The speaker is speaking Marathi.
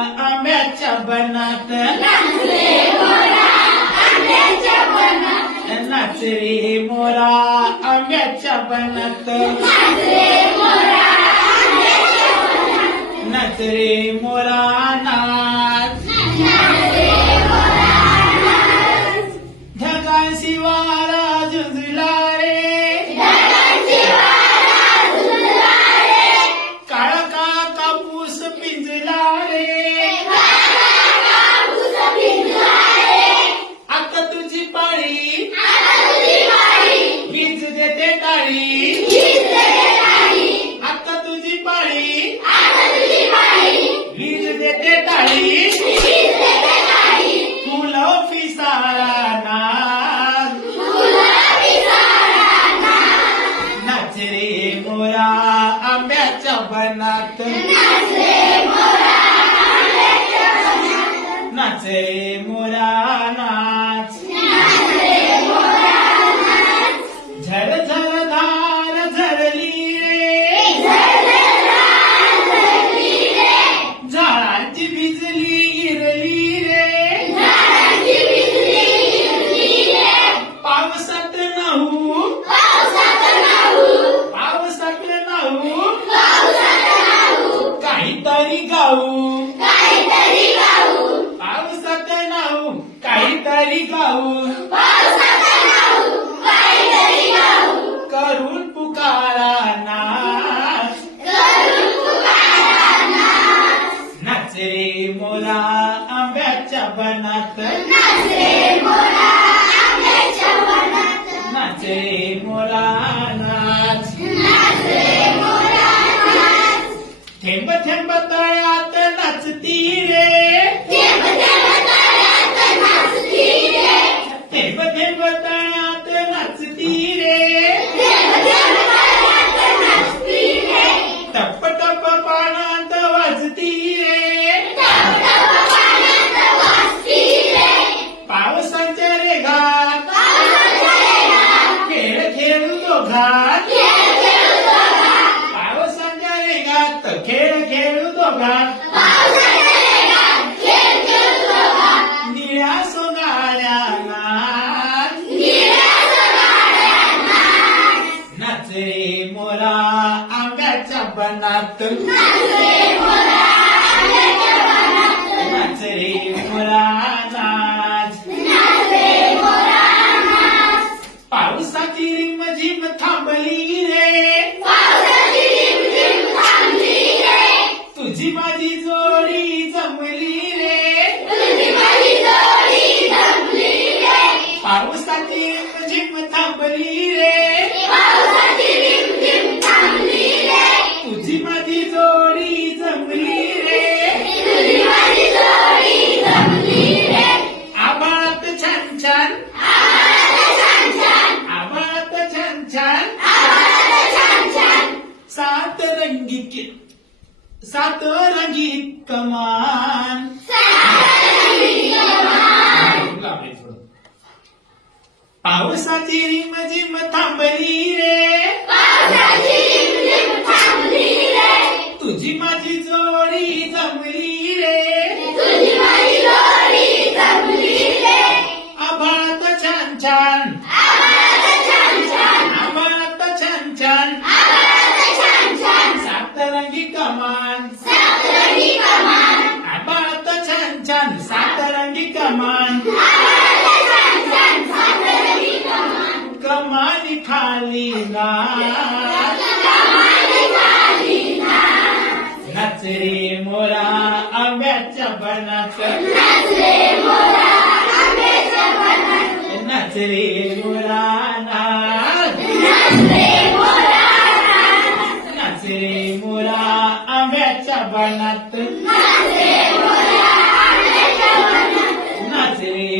आंब्याच्या बनात नाच मोरा आंब्याच्या बनात नाच मोरा ना. नाचरे मोरा आंब्याच्या बनात नाचरे मोरा ना काहीतरी गाऊ. पावसात नाहू काहीतरी गाऊ. करून पुकारा नाच. नाच. रे मोरा आंब्याच्या बनात. देव तळ्यात नाचती रे. टप टप पाण्यात वाजती रे. पावसाच्या रेघात खेळ खेळतो घात. पावसाच्या रेघात खेळ तो घात. आंब्याच्या बनात. नाच रे मोरा नाच पावसाची रिम झिम थांबली रे. तुझी माझी जोडी जमली रे. पावसाची रिम झिम थांबली सात रंगी के सात रंगी कमान. पावसाची रिम जिम थांबली रे. तुझी माझी जोडी जमली रे. आभाळात छान छान. कमान. कमानी खाली नाच नाच मोरा आंब्याच्या बनात नाच मोरा नाच नाच मोरा आंब्याच्या बनात living